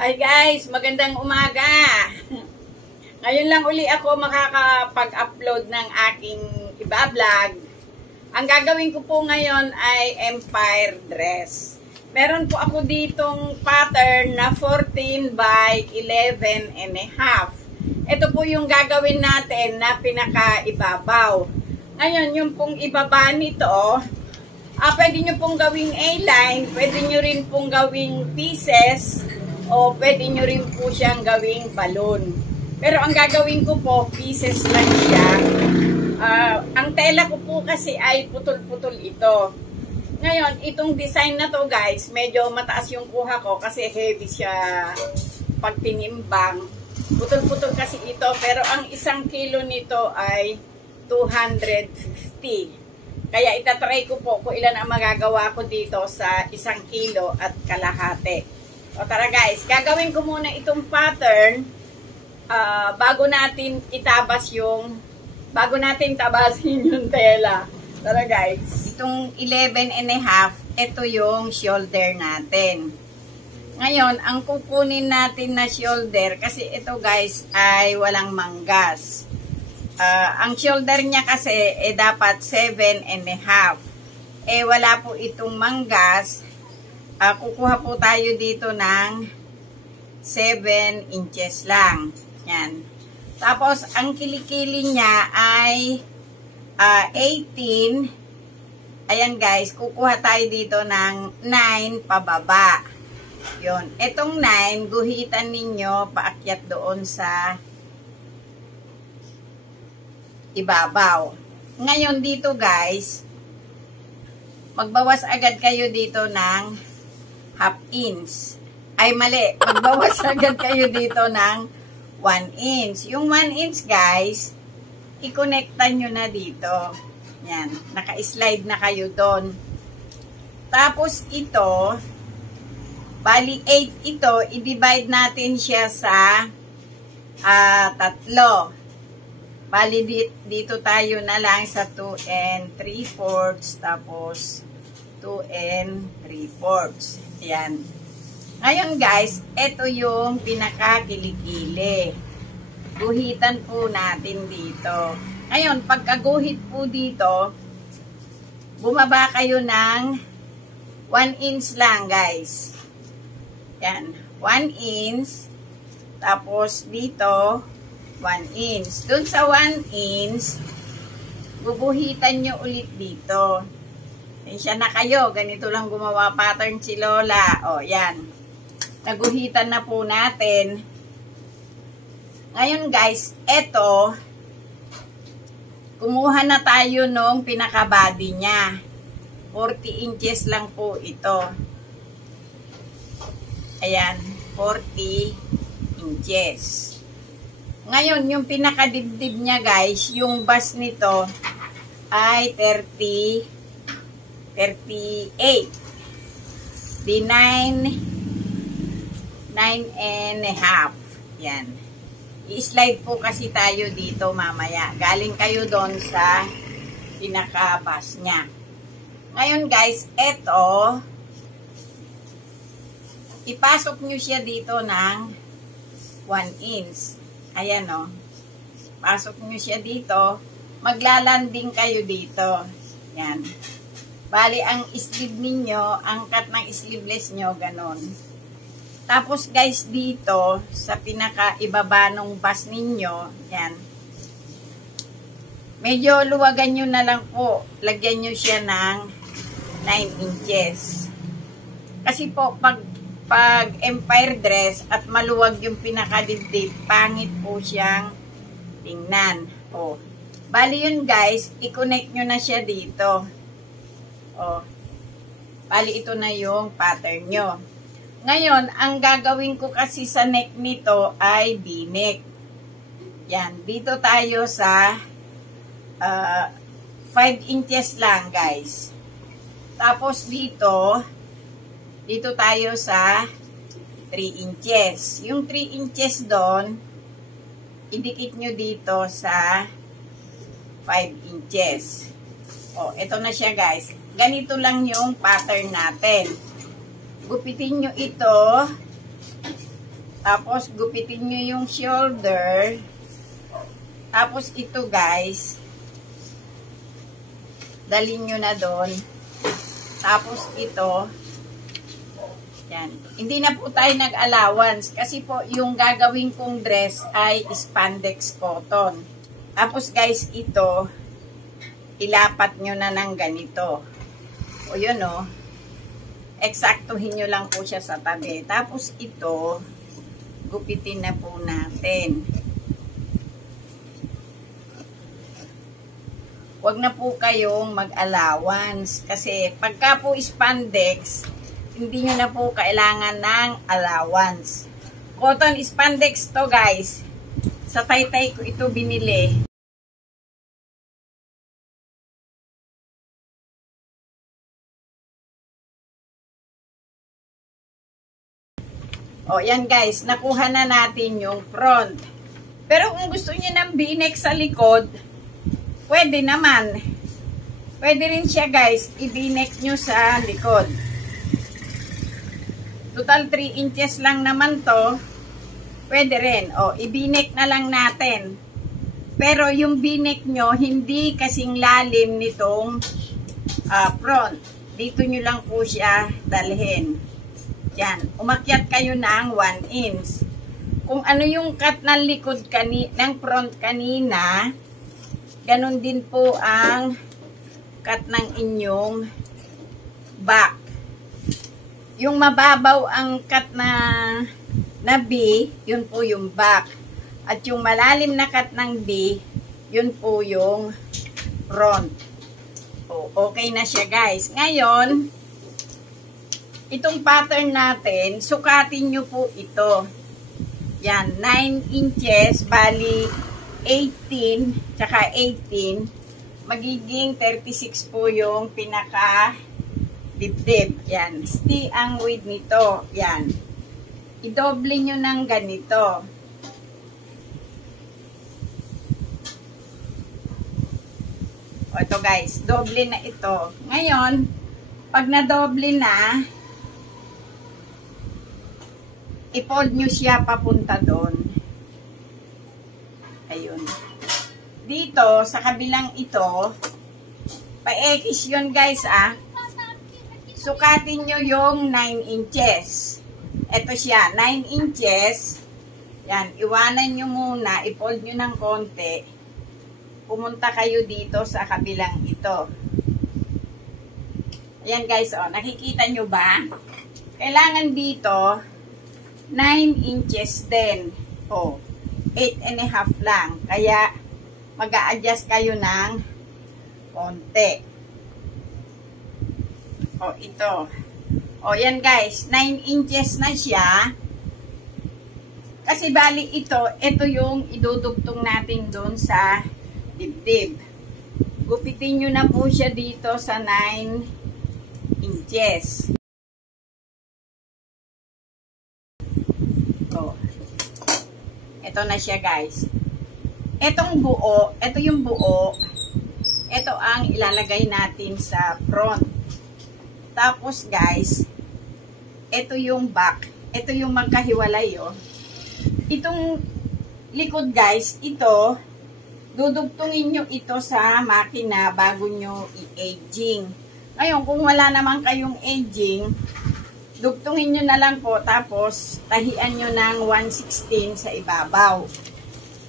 Hi guys, magandang umaga. Ngayon lang uli ako makakapag-upload ng aking iba-vlog. Ang gagawin ko po ngayon ay empire dress. Meron po ako ditong pattern na 14 by 11 and a half. Ito po yung gagawin natin na pinaka-ibabaw. Ngayon, yung pong ibaba nito, pwede nyo pong gawing A-line, pwede nyo rin pong gawing pieces, o pwede nyo rin po siyang gawing balon. Pero ang gagawin ko po, pieces lang siya. Ang tela ko po kasi ay putol-putol ito. Ngayon, itong design na to guys, medyo mataas yung kuha ko kasi heavy siya pag tinimbang. Putol-putol kasi ito, pero ang 1 kilo nito ay 250. Kaya itatry ko po kung ilan ang magagawa ko dito sa 1 kilo at kalahati. O tara guys, gagawin ko muna itong pattern bago natin tabasin yung tela. Tara guys. Itong 11 and a half, ito yung shoulder natin. Ngayon, ang kukunin natin na shoulder, kasi ito guys ay walang manggas. Ang shoulder niya kasi dapat 7 and a half. Wala po itong manggas. Kukuha po tayo dito ng 7 inches lang. Yan. Tapos, ang kilikili niya ay 18. Ayan guys, kukuha tayo dito ng 9 pababa. Yun. Itong 9, guhitan ninyo paakyat doon sa ibabaw. Ngayon dito guys, magbawas agad kayo dito ng half inch. Ay mali, magbawas agad kayo dito ng 1 inch. Yung 1 inch guys, i-connectan nyo na dito. Yan, naka-slide na kayo doon. Tapos ito, bali 8 ito, i-divide natin siya sa 3. Bali dito tayo na lang sa 2 and 3/4, tapos 2 and 3/4. Ayan. Ngayon guys, ito yung pinakakilikili. Guhitan po natin dito. Ngayon, pagkaguhit po dito, bumaba kayo ng 1 inch lang guys. Yan, 1 inch. Tapos dito, 1 inch. Doon sa 1 inch, bubuhitan nyo ulit dito. Siya na kayo, ganito lang gumawa pattern si Lola. O, yan. Naguhitan na po natin. Ngayon guys, eto, kumuha na tayo nung pinaka-body niya. 40 inches lang po ito. Ayan, 40 inches. Ngayon, yung pinakadibdib niya guys, yung base nito ay 38. Di 9 and a half. Yan. I-slide po kasi tayo dito mamaya. Galing kayo doon sa pinaka-base niya. Ngayon guys, eto, ipasok nyo siya dito ng 1 inch. Ayan o. Pasok nyo siya dito. Maglalanding kayo dito. Yan. Bali, ang sleeve ninyo, ang cut ng sleeveless nyo, ganon. Tapos guys, dito, sa pinaka-ibaba ng base ninyo, yan. Medyo luwagan nyo na lang po. Lagyan nyo siya ng 9 inches. Kasi po, pag empire dress at maluwag yung pinakadibdib, pangit po siyang tingnan. O. Bali yun guys, i-connect nyo na siya dito. O. Bali ito na yung pattern nyo. Ngayon, ang gagawin ko kasi sa neck nito ay V-neck. Yan. Dito tayo sa 5 inches lang guys. Tapos dito tayo sa 3 inches. Yung 3 inches doon, idikit nyo dito sa 5 inches. O, ito na siya guys. Ganito lang yung pattern natin. Gupitin nyo ito Tapos, gupitin nyo yung shoulder. Tapos, ito guys, dalhin nyo na doon. Tapos, ito, yan. Hindi na po tayo nag-allowance. Kasi po, yung gagawin kong dress ay spandex cotton. Tapos, guys, ito, ilapat nyo na ng ganito. O, yun o. Eksaktuhin nyo lang po siya sa tabi. Tapos, ito, gupitin na po natin. Huwag na po kayong mag-allowance. Kasi pagka po spandex, hindi nyo na po kailangan ng allowance. Cotton spandex to guys. Sa Taytay ko ito binili. O, yan guys, nakuha na natin yung front. Pero kung gusto niyo ng v-neck sa likod, pwede naman. Pwede rin siya guys, i-v-neck nyo sa likod. Total 3 inches lang naman to. Pwede rin. O, i-v-neck na lang natin. Pero yung v-neck nyo, hindi kasing lalim nitong front. Dito nyo lang po siya dalhin. Yan, umakyat kayo ng 1 inch. Kung ano yung cut ng likod ng front kanina, ganun din po ang cut ng inyong back. Yung mababaw ang cut na B, yun po yung back. At yung malalim na cut ng B, yun po yung front. O, okay na siya guys. Ngayon, itong pattern natin, sukatin nyo po ito. Yan, 9 inches, bali 18, tsaka 18. Magiging 36 po yung pinaka dibdib. Yan, ang width nito. Yan. I-doble nyo ng ganito. O, ito guys, doble na ito. Ngayon, pag na-doble na, i-fold nyo siya papunta doon. Ayun. Dito, sa kabilang ito, pa-X yun guys Sukatin nyo yung 9 inches. Ito siya, 9 inches. Yan, iwanan nyo muna, i-fold nyo ng konti. Pumunta kayo dito sa kabilang ito. Ayan guys, nakikita nyo ba? Kailangan dito, 9 inches din. 8.5 lang. Kaya, mag-a-adjust kayo ng konti. Ito. Yan guys, 9 inches na siya. Kasi bali ito yung idudugtong natin doon sa dibdib. Gupitin nyo na po siya dito sa 9 inches. Ito na siya guys. Itong buo, ito yung buo. Ito ang ilalagay natin sa front. Tapos guys, ito yung back. Ito yung magkahiwalay Itong likod guys, ito, dudugtungin nyo ito sa makina bago nyo i-aging. Ngayon, kung wala naman kayong aging, dugtungin nyo na lang po, tapos tahian nyo ng 1/16 sa ibabaw.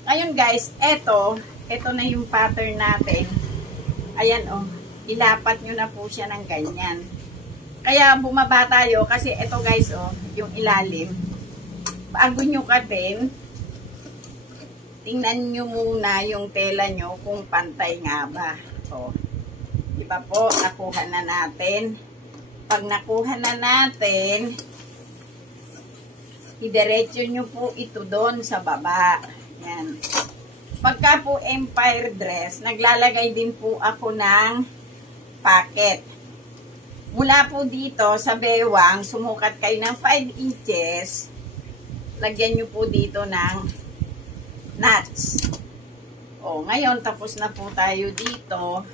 Ngayon guys, ito na yung pattern natin. Ayan ilapat nyo na po siya ng ganyan. Kaya bumaba tayo, kasi ito guys yung ilalim. Bago nyo katin, tingnan nyo muna yung tela nyo kung pantay nga ba. Di ba po, nakuha na natin. Pag nakuha na natin, idiretso nyo po ito doon sa baba. Yan. Pagka po empire dress, naglalagay din po ako ng pocket. Mula po dito sa bewang, sumukat kayo ng 5 inches. Lagyan nyo po dito ng knots. Ngayon, tapos na po tayo dito.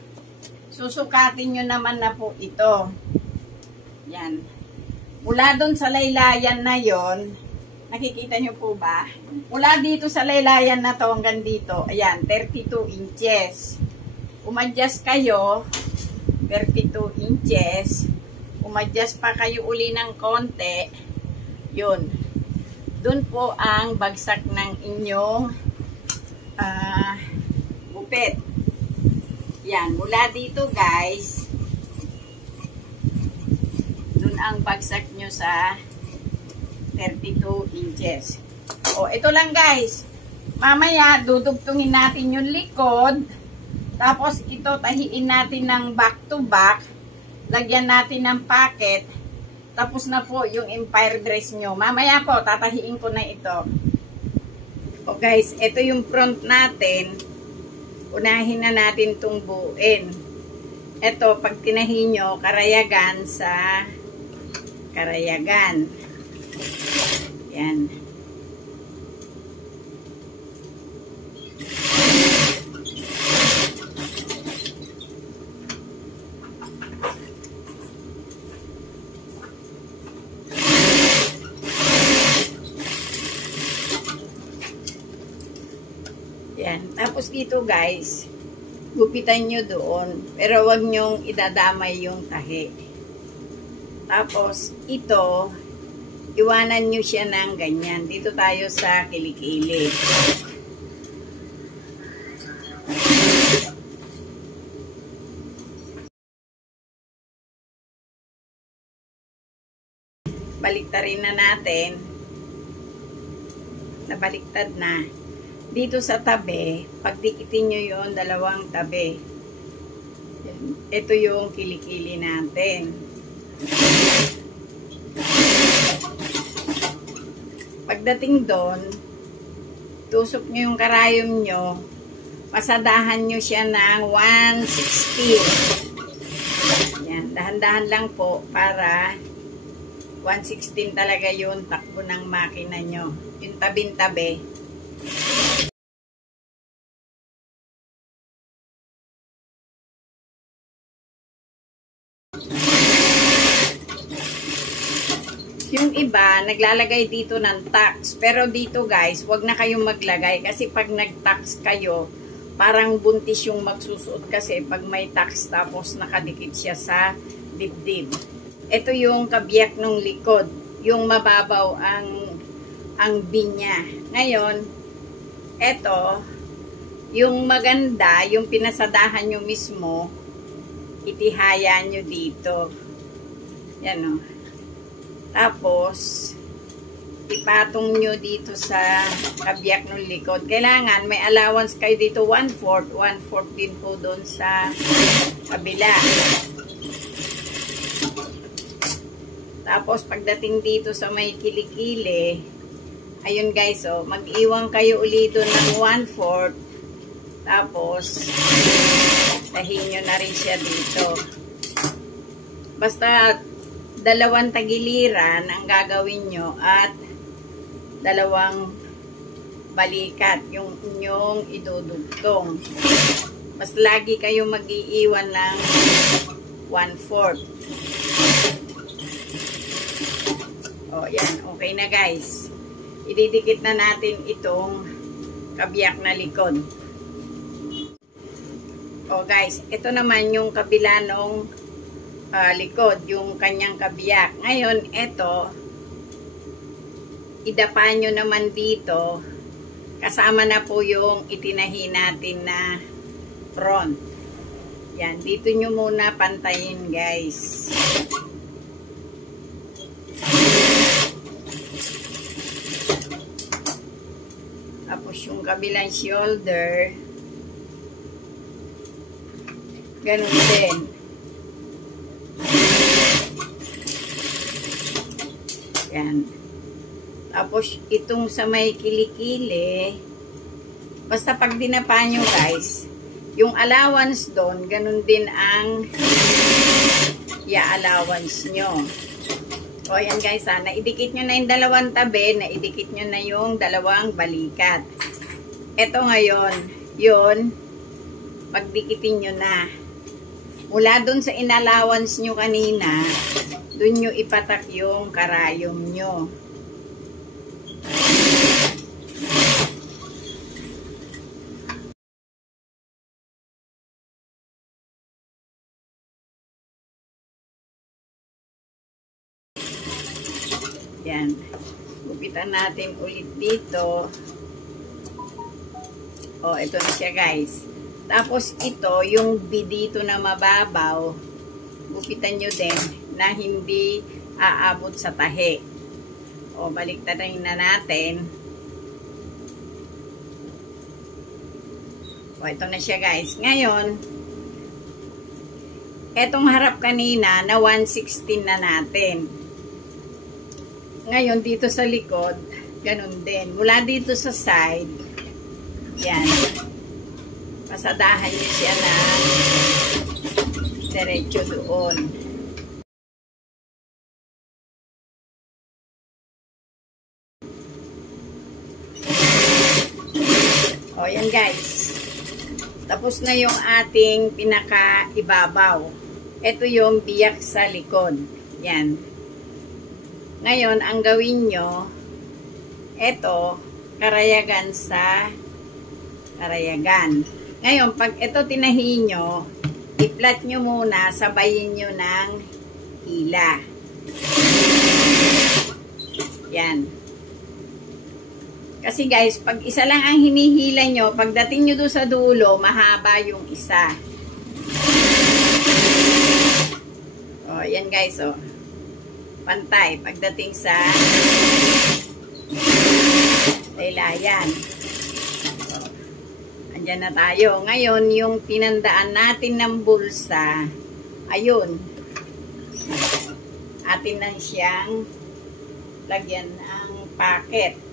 Susukatin nyo naman na po ito. Yan. Mula doon sa laylayan na yon, Nakikita nyo po ba? Mula dito sa laylayan na to hanggang dito, ayan, 32 inches. Umadjust kayo, 32 inches. Umadjust pa kayo uli ng konti. Yun. Doon po ang bagsak ng inyong gupit. Yan, mula dito guys, doon ang bagsak nyo sa 32 inches. O, ito lang guys. Mamaya, dudugtungin natin yung likod. Tapos, ito, tahiin natin ng back to back. Lagyan natin ng packet. Tapos na po yung empire dress nyo. Mamaya po, tatahiin ko na ito. O guys, ito yung front natin. Unahin na natin itong buuin. Ito, pag tinahin nyo, karayagan sa karayagan. Yan. Yan. Tapos dito guys, gupitan nyo doon. Pero wag nyong idadamay yung tahi. Tapos ito, iwanan nyo siya ng ganyan. Dito tayo sa kilikili. Baliktarin na natin. Nabaliktad na. Dito sa tabi, pagdikitin nyo yon dalawang tabi. Ito yung kilikili natin. Pagdating doon, tusok nyo yung karayom nyo, pasadahan nyo siya ng 116. Yan, dahan-dahan lang po para 116 talaga yung takbo ng makina nyo. Yung tabing-tabi. Yung iba, naglalagay dito ng tax. Pero dito guys, wag na kayong maglagay. Kasi pag nag-tax kayo, parang buntis yung magsusuot. Kasi pag may tax tapos nakadikit siya sa dibdib. Ito yung kabiyak ng likod. Yung mababaw ang binya. Ngayon, ito, yung maganda, yung pinasadahan nyo mismo, itihaya nyo dito. Yan o. Tapos, ipatong nyo dito sa kabiyak ng likod. Kailangan, may allowance kayo dito 1/4. 1/4 din po doon sa kabila. Tapos, pagdating dito sa may kilikili, ayun guys, oh, mag-iwan kayo uli doon ng 1/4. Tapos, tahin nyo na rin siya dito. Basta, dalawang tagiliran ang gagawin nyo at dalawang balikat yung inyong idudugtong. Mas lagi kayo mag-iiwan ng 1/4. O, yan. Okay na guys. Ididikit na natin itong kabiyak na likod. O guys, ito naman yung kabila nung likod, yung kanyang kabiyak. Ngayon, ito, idapa nyo naman dito, kasama na po yung itinahi natin na front. Yan, dito nyo muna pantayin, guys. Tapos yung kabilang shoulder, ganun din. Yan. Tapos, itong sa may kilikili, basta pag dinapa nyo guys, yung allowance doon, ganun din ang allowance nyo. O, yan guys, naidikit nyo na yung dalawang tabi, naidikit nyo na yung dalawang balikat. Ito ngayon, yun, pagdikitin nyo na. Mula doon sa inallowance nyo kanina, doon nyo ipatak yung karayom nyo. Yan. Gupitan natin ulit dito. O, ito na siya guys. Tapos ito, yung B dito na mababaw, gupitan nyo din na hindi aabot sa tahi. O, baliktarin na natin. O, ito na siya guys. Ngayon, etong harap kanina na 116 na natin. Ngayon, dito sa likod, ganun din. Mula dito sa side, yan. Pasadahan niyo siya na diretso doon. O, yan guys. Tapos na yung ating pinaka-ibabaw. Ito yung biyak sa likod. Yan. Ngayon, ang gawin nyo, ito, karayagan sa karayagan. Ngayon, pag ito tinahi nyo, i-flat nyo muna, sabayin nyo ng hila. Yan. Kasi guys, pag isa lang ang hinihila nyo, pagdating nyo doon sa dulo, mahaba yung isa. O, yan guys, o. Pantay pagdating sa laylayan. So, andyan na tayo. Ngayon, yung tinandaan natin ng bulsa, ayun. Atin na siyang lagyan ng packet.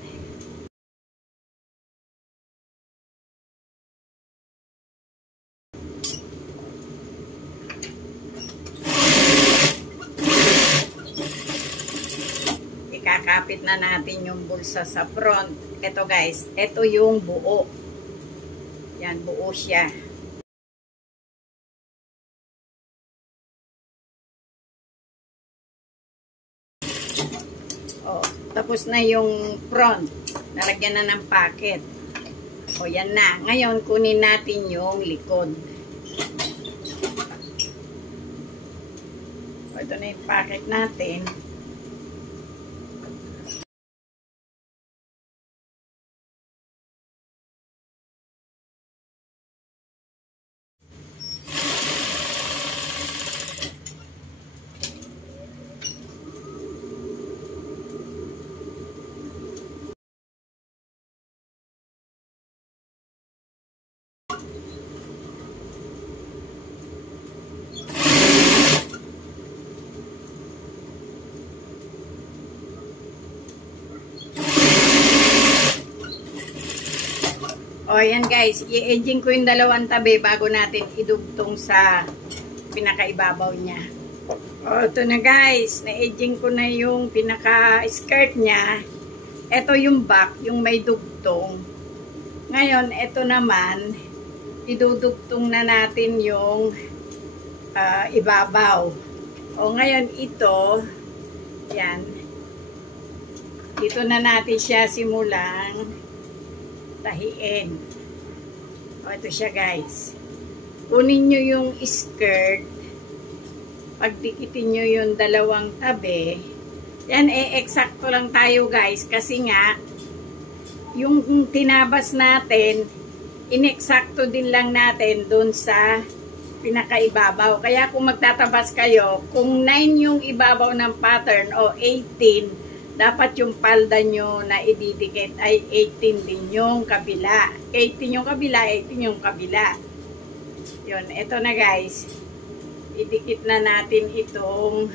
Kakapit na natin yung bulsa sa front. Ito guys, ito yung buo. Yan, buo siya. O, tapos na yung front. Nalagyan na ng packet. O, yan na. Ngayon, kunin natin yung likod. O, ito na yung packet natin. O, yan guys, i-edging ko yung dalawang tabi bago natin idugtong sa pinakaibabaw niya. O, ito na guys, na-edging ko na yung pinaka-skirt niya. Ito yung back, yung may dugtong. Ngayon, ito naman, idudugtong na natin yung ibabaw. O, ngayon ito, yan, dito na natin siya simulang tahiin. O, ito siya guys. Kunin nyo yung skirt. Pagdikitin nyo yung dalawang tabi. Yan, eksakto lang tayo guys. Kasi nga, yung tinabas natin, ineksakto din lang natin dun sa pinakaibabaw. Kaya kung magtatabas kayo, kung 9 yung ibabaw ng pattern o 18, dapat yung palda nyo na ididikit ay 18 din yung kabila. 18 yung kabila, 18 yung kabila. Yun, eto na guys. Idikit na natin itong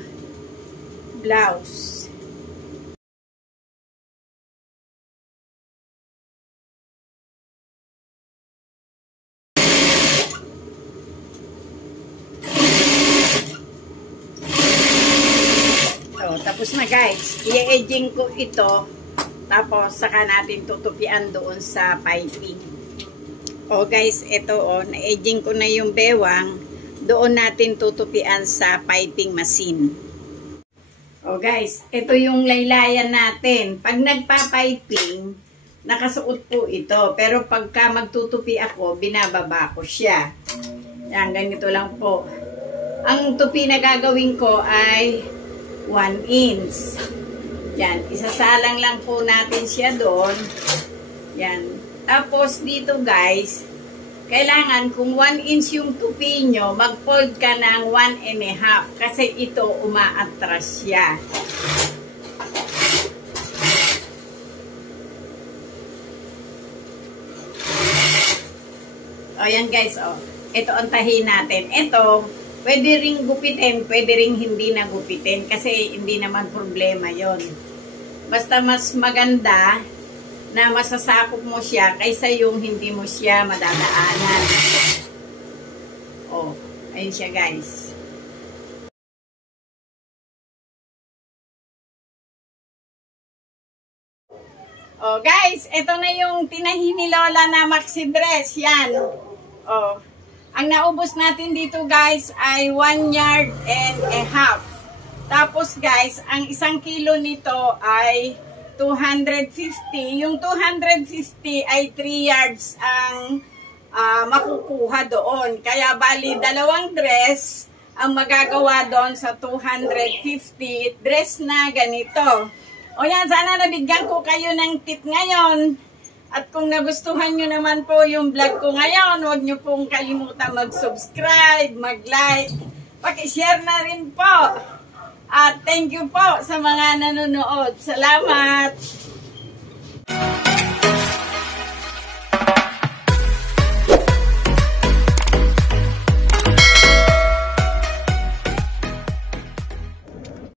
blouse. Tapos na guys, i-edging ko ito, tapos saka natin tutupian doon sa piping. O guys, ito o, na-edging ko na yung bewang, doon natin tutupian sa piping machine. O guys, ito yung laylayan natin. Pag nagpa-piping, nakasuot po ito, pero pagka magtutupi ako, binababa ko siya. Yan, ganito lang po. Ang tupi na gagawin ko ay 1 inch. Yan, isasalang lang po natin siya doon. Yan. Tapos dito guys, kailangan kung 1 inch yung tupi nyo, mag-fold ka ng 1.5 kasi ito umaatras siya. O yan guys, o. Ito ang tahi natin. Ito, pwede ring gupitin, pwede ring hindi na gupitin kasi hindi naman problema yon. Basta mas maganda na masasakop mo siya kaysa yung hindi mo siya madadaanan. O, ayun siya guys. Oh, guys, ito na yung tinahi ni Lola na maxi dress. Yan. Oh. Ang naubos natin dito, guys, ay 1.5 yards. Tapos, guys, ang 1 kilo nito ay 250. Yung 250 ay 3 yards ang makukuha doon. Kaya, bali, 2 dress ang magagawa doon sa 250 dress na ganito. O yan, sana nabigyan ko kayo ng tip ngayon. At kung nagustuhan nyo naman po yung vlog ko ngayon, huwag nyo pong kalimutan mag-subscribe, mag-like, paki-share na rin po. At thank you po sa mga nanonood. Salamat!